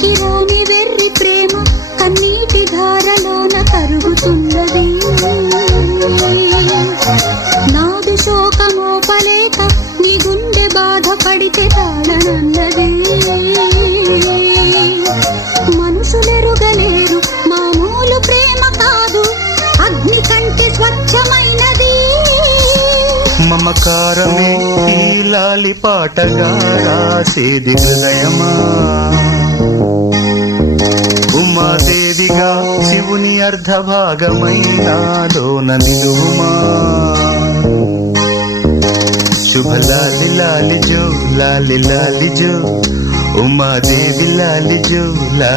పైకి రాని వెర్రి ప్రేమ కన్నీటి ధారలోన కరుగుతున్నది. నాదు శోకమోపలేక నీ గుండె బాధపడితే తాళనన్నది. మనుషులెరుగలేరు మామూలు ప్రేమ కాదు, అగ్ని కంటే స్వచ్ఛమైనది. మమకారమే ఈ లాలి పాటగా రాసేది హృదయమా, ఉమాదేవిగా శివుని అర్ధభాగమైనాలోన నిలువుమా. శుభ లాలి లాలి జో లాలి లాలి జో, ఉమాదేవి లాలి జో లాలి.